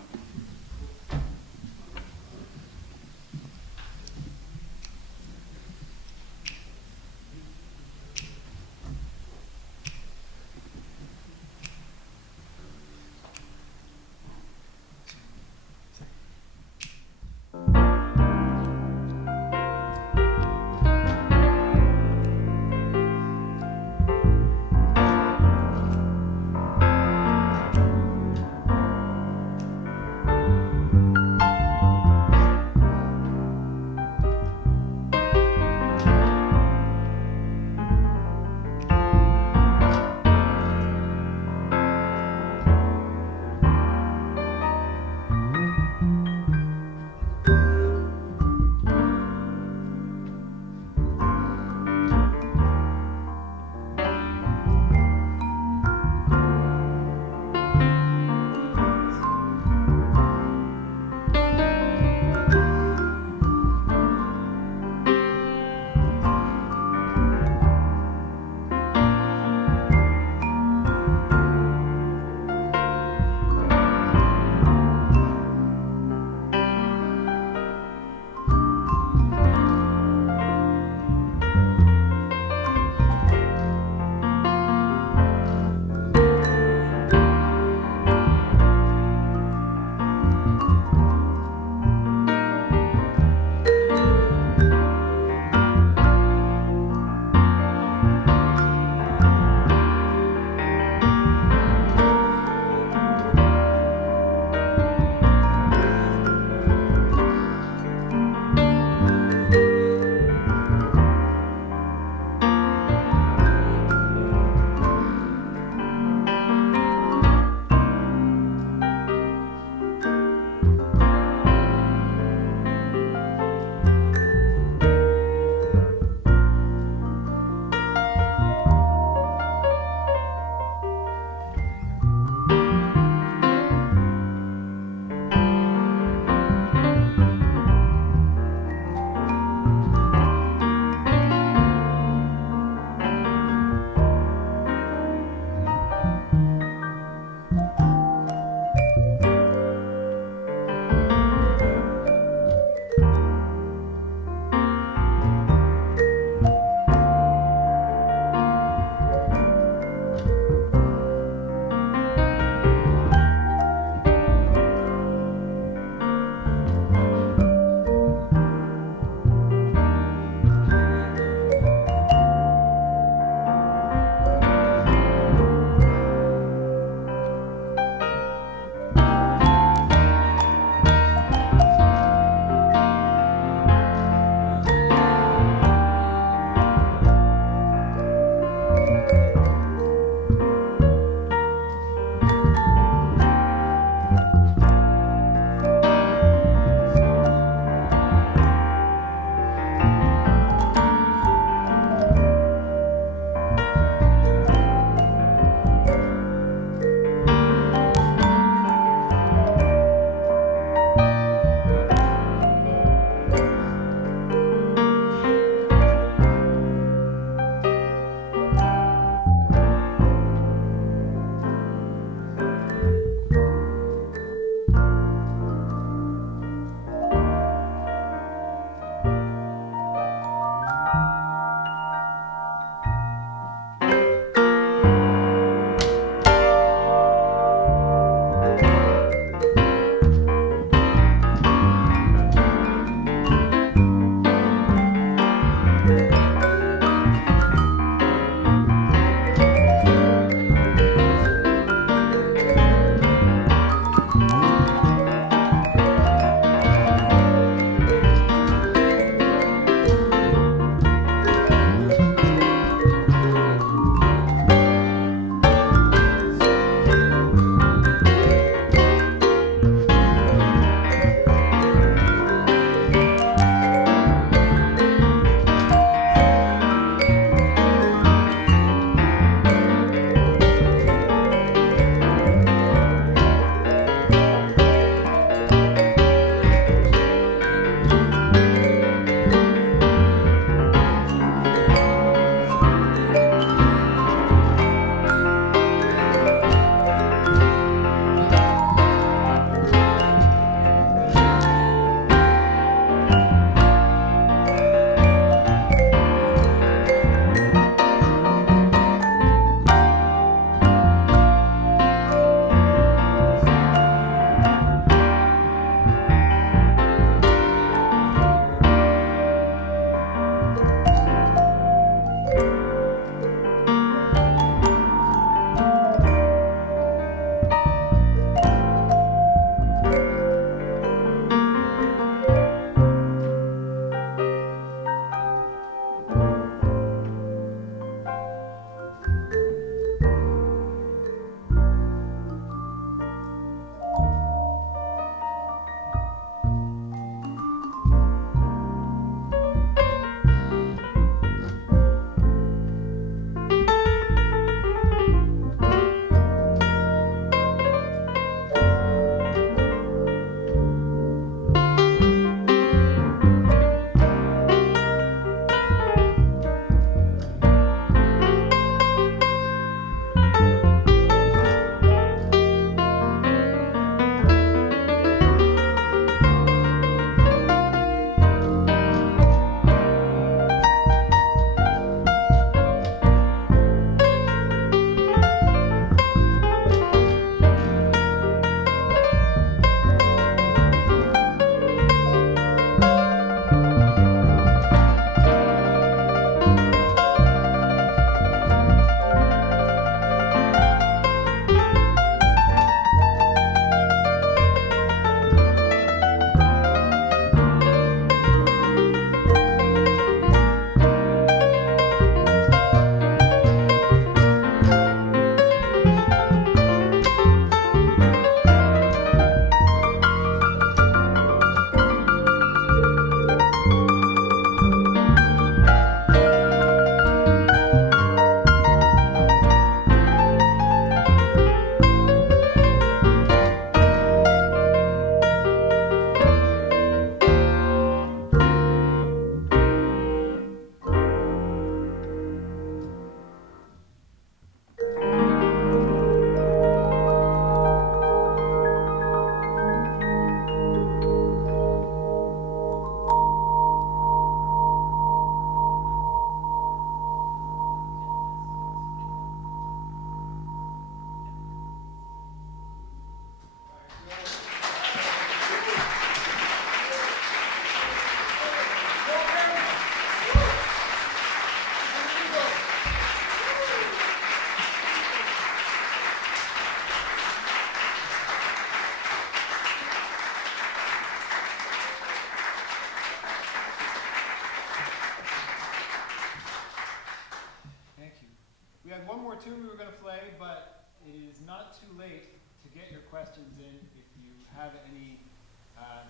not too late to get your questions in if you have any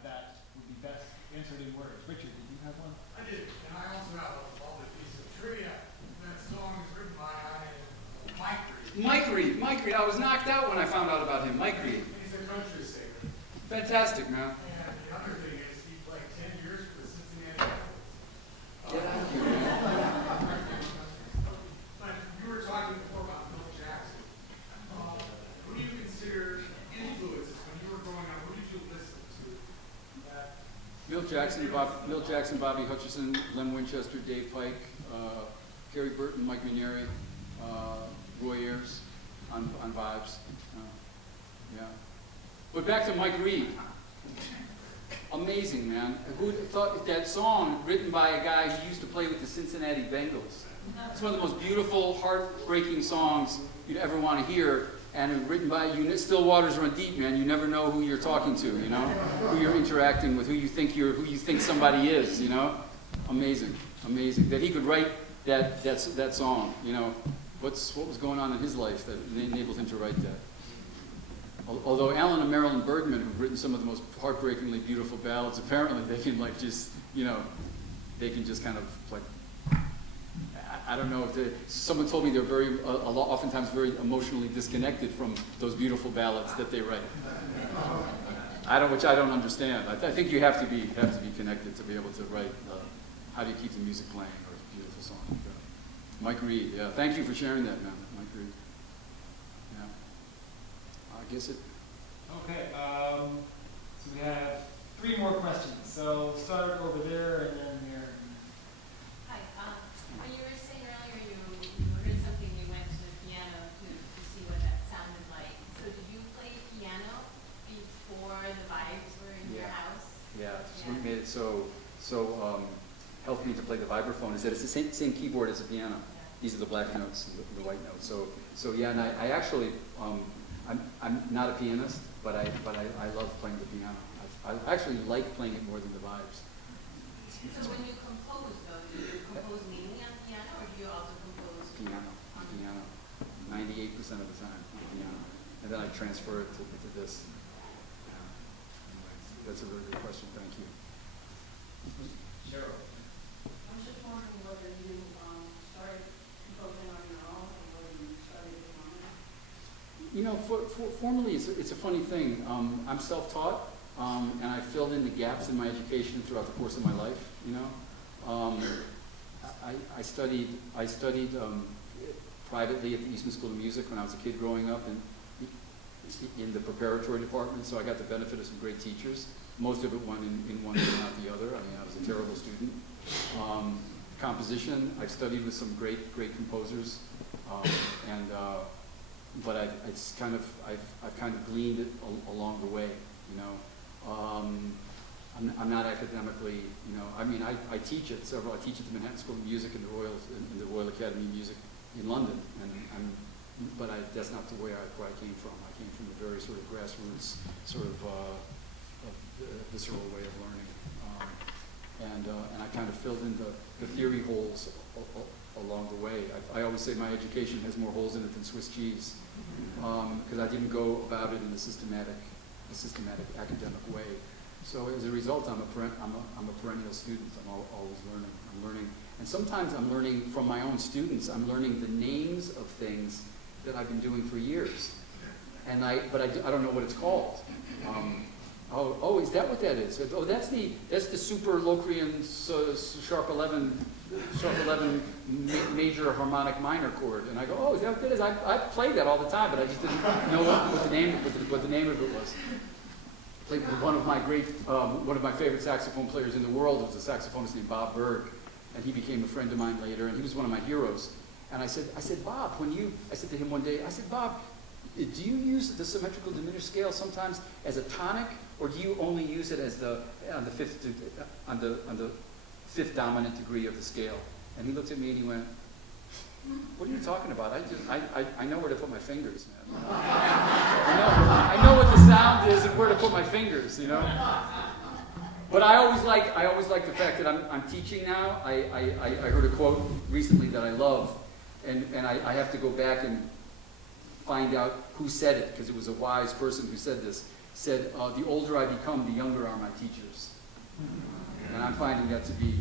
that would be best answered in words. Richard, did you have one? I did, and I also have a piece of trivia. That song is written by Mike Reid. Mike Reid. I was knocked out when I found out about him. Mike Reid. He's a country singer. Fantastic, man. And the other thing is, he played 10 years for the Cincinnati Bengals. Get out of here, man. But you were talking before about Milt Jackson. Who do you consider influences when you were growing up? Who did you listen to? Milt Jackson, Bobby Hutcherson, Len Winchester, Dave Pike, Gary Burton, Mike Ranieri, Roy Ayers on vibes. Yeah. But back to Mike Reid. Amazing, man. Who thought that song written by a guy who used to play with the Cincinnati Bengals? It's one of the most beautiful, heartbreaking songs you'd ever want to hear. And written by you, still waters run deep, man. You never know who you're talking to, you know, who you're interacting with, who you think somebody is, you know. Amazing, amazing that he could write that song. You know, what was going on in his life that enabled him to write that. Although Alan and Marilyn Bergman, who've written some of the most heartbreakingly beautiful ballads, apparently they can they can just kind of like. I don't know if someone told me they're oftentimes very emotionally disconnected from those beautiful ballads that they write. Which I don't understand. I think you have to be connected to be able to write. How do you keep the music playing or a beautiful song like that? Mike Reid, yeah. Thank you for sharing that, man. Mike Reid. Yeah. I guess it. Okay. So we have 3 more questions. So start over there and then here. Hi. When you were saying earlier you heard something, you went to the piano to see what that sounded like. So did you play piano before the vibes were in your house? Yeah, it's what made it so helped me to play the vibraphone is that it's the same keyboard as a piano. These are the black notes, the white notes. So yeah, and I actually I'm not a pianist, but I love playing the piano. I actually like playing it more than the vibes. So when you compose though, do you compose mainly on piano or do you also compose Piano. 98% of the time, piano. And then I transfer it to this. Anyway, that's a really good question. Thank you. Cheryl. I was just wondering whether you started composing on your own or whether you started it on your own. You know, formally, it's a funny thing. I'm self-taught, and I filled in the gaps in my education throughout the course of my life. You know, I studied privately at the Eastman School of Music when I was a kid growing up, in the preparatory department. So I got the benefit of some great teachers. Most of it one in one and not the other. I mean, I was a terrible student. Composition, I've studied with some great composers, but I've kind of gleaned it along the way, you know. I'm not academically, you know. I mean, I teach at several. I teach at the Manhattan School of Music and the Royal Academy of Music in London, but that's not where I came from. I came from a very sort of grassroots, sort of visceral way of learning, and I kind of filled in the theory holes along the way. I always say my education has more holes in it than Swiss cheese, because I didn't go about it in a systematic academic way. So as a result, I'm a perennial student. I'm always learning. I'm learning, and sometimes I'm learning from my own students. I'm learning the names of things that I've been doing for years, but I don't know what it's called. Oh, is that what that is? Oh, that's the super Locrian sharp 11 major harmonic minor chord. And I go, oh, is that what that is? I played that all the time, but I just didn't know what the name of it was. Played with one of my favorite saxophone players in the world was a saxophonist named Bob Berg, and he became a friend of mine later, and he was one of my heroes. And I said, Bob, I said to him one day, I said, Bob, do you use the symmetrical diminished scale sometimes as a tonic, or do you only use it as on the fifth dominant degree of the scale? And he looked at me and he went, "What are you talking about? I know where to put my fingers, man. I know what the sound is and where to put my fingers, you know." But I always like the fact that I'm teaching now. I heard a quote recently that I love, and I have to go back and find out who said it, because it was a wise person who said this, said, the older I become, the younger are my teachers. And I'm finding that to be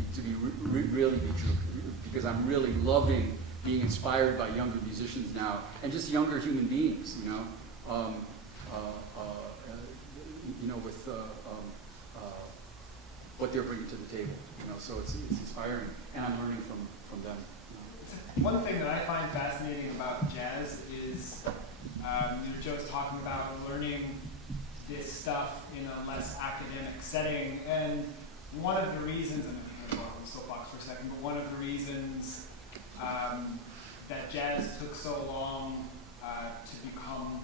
really be true, because I'm really loving being inspired by younger musicians now, and just younger human beings, you know, with what they're bringing to the table, you know. So it's inspiring, and I'm learning from them. One thing that I find fascinating about jazz is, Joe's talking about learning this stuff in a less academic setting, and one of the reasons, and I'm going to go on the soapbox for a second, but one of the reasons that jazz took so long to become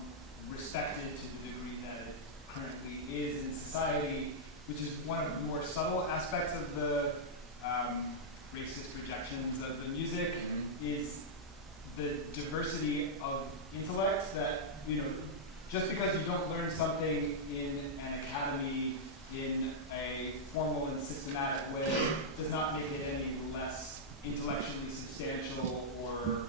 respected to the degree that it currently is in society, which is one of the more subtle aspects of the racist rejections of the music, is the diversity of intellect. That, you know, just because you don't learn something in an academy in a formal and systematic way does not make it any less intellectually substantial or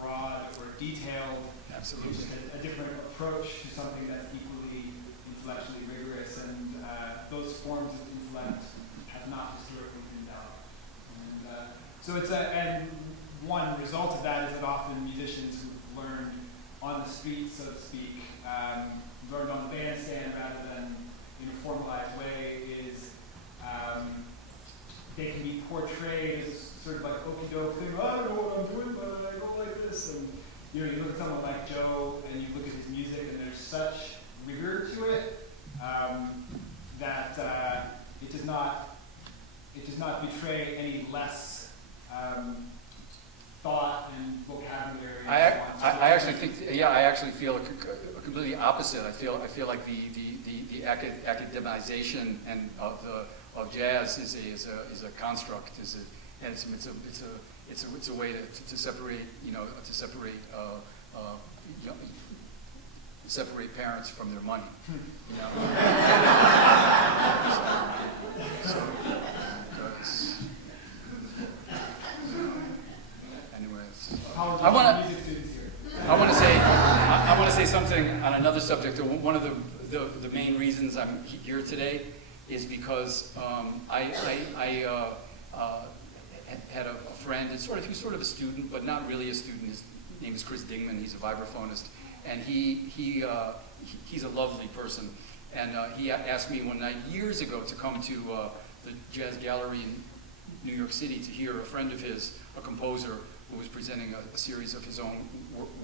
broad or detailed. Absolutely. It's just a different approach to something that's equally intellectually rigorous, and those forms of intellect have not historically been developed. And so it's and one result of that is that often musicians who've learned on the street, so to speak, learned on the bandstand rather than in a formalized way, is they can be portrayed as sort of like okey doke thing. I don't know what I'm doing, but I go like this. And you know, you look at someone like Joe and you look at his music, and there's such rigor to it that it does not betray any less thought and vocabulary. I actually think, yeah, I actually feel a completely opposite. I feel like the academization and of jazz is a construct, and it's a way to separate, you know, separate parents from their money, you know. Anyways, I want to say something on another subject. One of the main reasons I'm here today is because I had a friend, he's sort of a student, but not really a student. His name is Chris Dingman. He's a vibraphonist, and he's a lovely person. And he asked me one night years ago to come to the Jazz Gallery in New York City to hear a friend of his, a composer, who was presenting a series of his own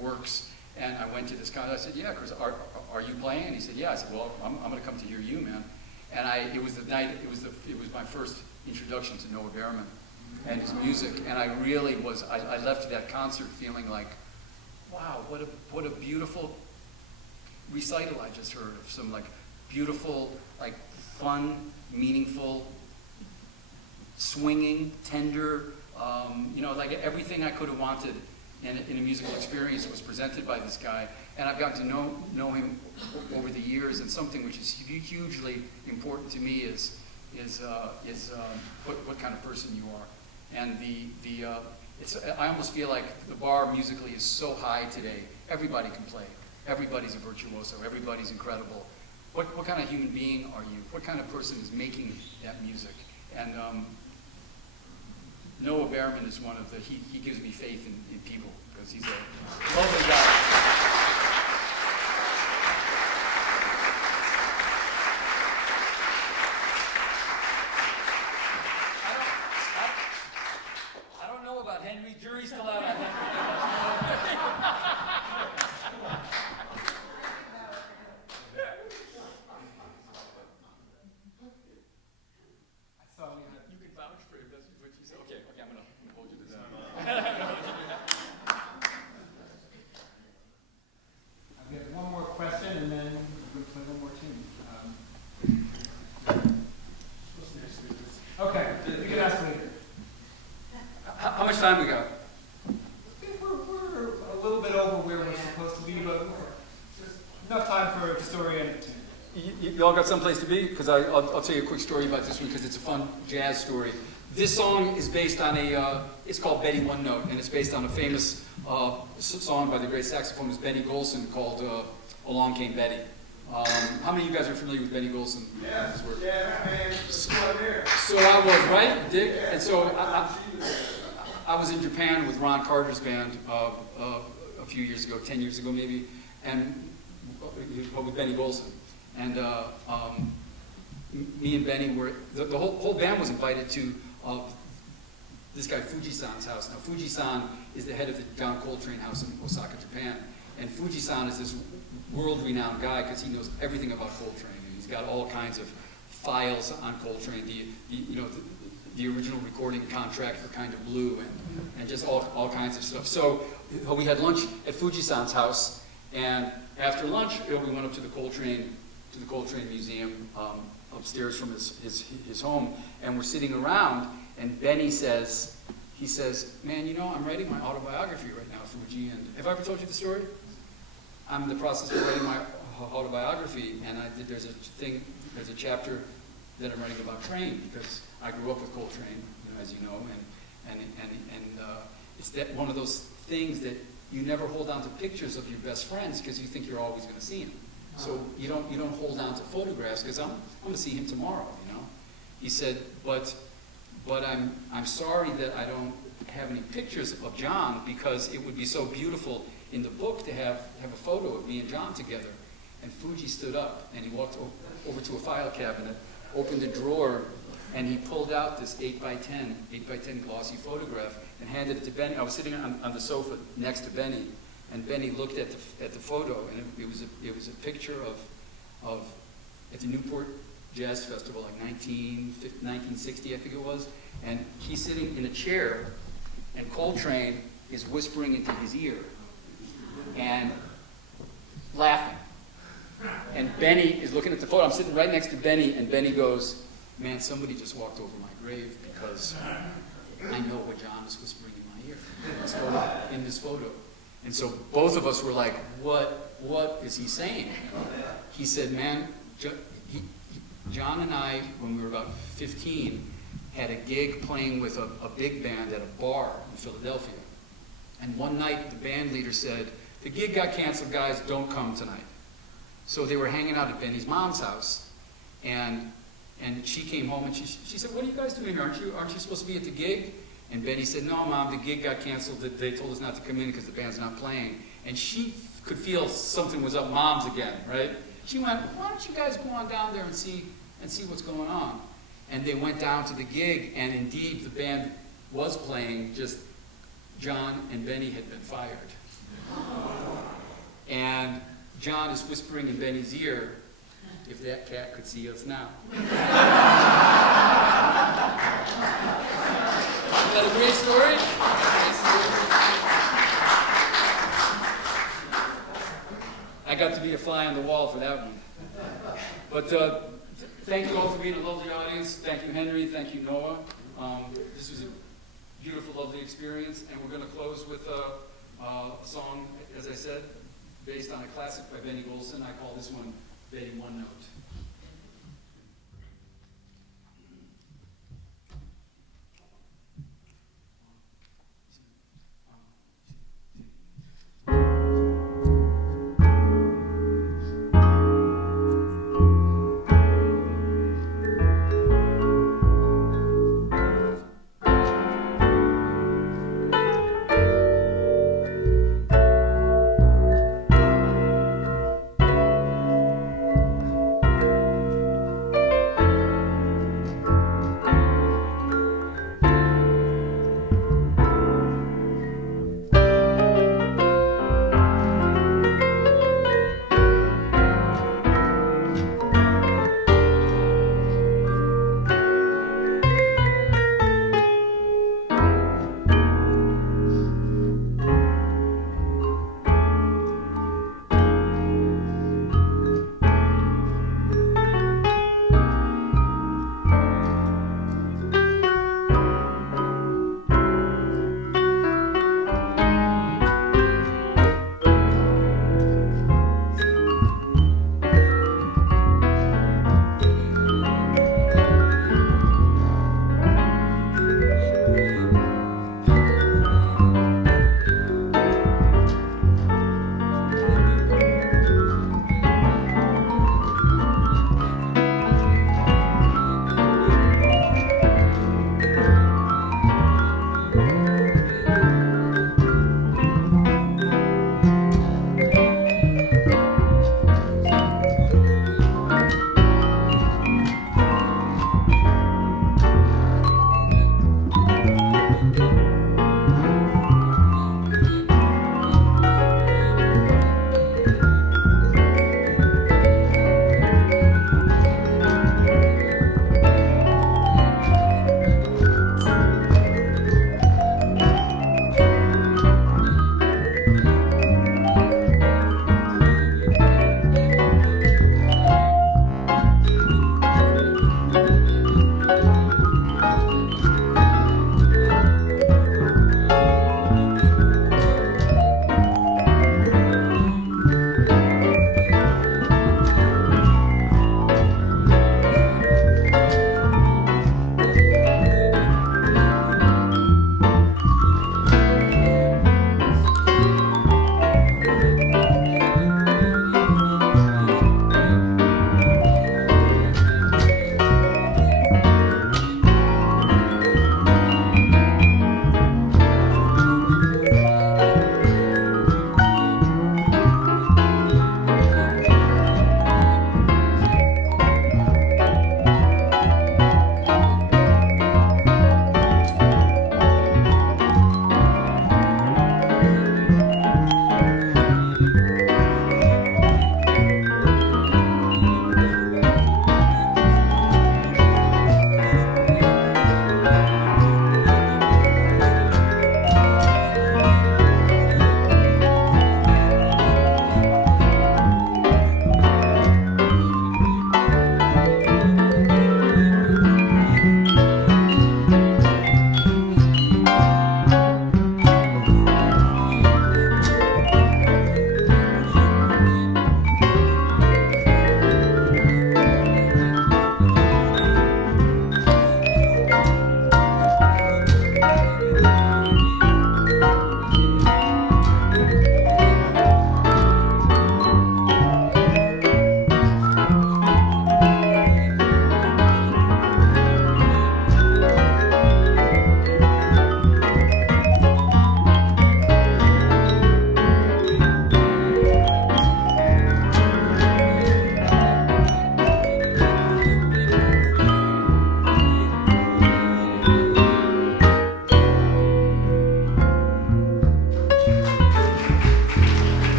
works. And I went to this concert. I said, "Yeah, Chris, are you playing?" And he said, "Yeah." I said, "Well, I'm going to come to hear you, man." And it was the night. It was my first introduction to Noah Baerman and his music. And I really was. I left that concert feeling like, wow, what a beautiful recital I just heard of some like beautiful, like fun, meaningful, swinging, tender, you know, like everything I could have wanted in a musical experience was presented by this guy. And I've gotten to know him over the years, and something which is hugely important to me is what kind of person you are. And I almost feel like the bar musically is so high today. Everybody can play. Everybody's a virtuoso. Everybody's incredible. What kind of human being are you? What kind of person is making that music? And Noah Baerman is one of he gives me faith in people, because he's a lovely guy. I don't know about Henry. Jury's still out on Henry. You can vouch for it. That's what you said. Okay, I'm gonna hold you to that. We have one more question, and then we're going to play one more tune. Okay, you can ask later. How much time we got? I think we're a little bit over where we're supposed to be, but just enough time for a story and a tune. You all got someplace to be? Because I'll tell you a quick story about this one because it's a fun jazz story. This song is based on it's called Betty One Note, and it's based on a famous song by the great saxophonist Benny Golson called Along Came Betty. How many of you guys are familiar with Benny Golson? Yeah, man. So I was, right, Dick? And so I was in Japan with Ron Carter's band a few years ago, 10 years ago maybe, and with Benny Golson. And me and Benny were, the whole band was invited to this guy Fuji-san's house. Now Fuji-san is the head of the John Coltrane house in Osaka, Japan. And Fuji-san is this world-renowned guy because he knows everything about Coltrane. And he's got all kinds of files on Coltrane, the original recording contract for Kind of Blue and just all kinds of stuff. So we had lunch at Fuji-san's house, and after lunch we went up to the Coltrane Museum upstairs from his home, and we're sitting around, and Benny says, man, you know, I'm writing my autobiography right now, Fuji, and have I ever told you the story? I'm in the process of writing my autobiography, and there's a chapter that I'm writing about Train, because I grew up with Coltrane, you know, as you know, and it's that one of those things that you never hold on to pictures of your best friends because you think you're always going to see him. So you don't hold on to photographs because I'm going to see him tomorrow, you know. He said, but I'm sorry that I don't have any pictures of John because it would be so beautiful in the book to have a photo of me and John together. And Fuji stood up and he walked over to a file cabinet, opened a drawer, and he pulled out this 8x10 glossy photograph and handed it to Benny. I was sitting on the sofa next to Benny, and Benny looked at the photo, and it was a picture of at the Newport Jazz Festival, like 1960, I think it was, and he's sitting in a chair, and Coltrane is whispering into his ear and laughing. And Benny is looking at the photo. I'm sitting right next to Benny, and Benny goes, man, somebody just walked over my grave because I know what John is whispering in my ear in this photo. And so both of us were like, what is he saying? He said, man, John and I, when we were about 15, had a gig playing with a big band at a bar in Philadelphia. And one night the band leader said, the gig got canceled, guys, don't come tonight. So they were hanging out at Benny's mom's house, and she came home and she said, what are you guys doing here? Aren't you supposed to be at the gig? And Benny said, no, Mom, the gig got canceled. They told us not to come in because the band's not playing. And she could feel something was up Mom's again, right? She went, why don't you guys go on down there and see what's going on? And they went down to the gig, and indeed the band was playing, just John and Benny had been fired. And John is whispering in Benny's ear, if that cat could see us now. Isn't that a great story? I got to be a fly on the wall for that one. But thank you all for being a lovely audience. Thank you, Henry. Thank you, Noah. This was a beautiful, lovely experience. And we're going to close with a song, as I said, based on a classic by Benny Golson. I call this one Betty One Note.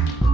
Thank you.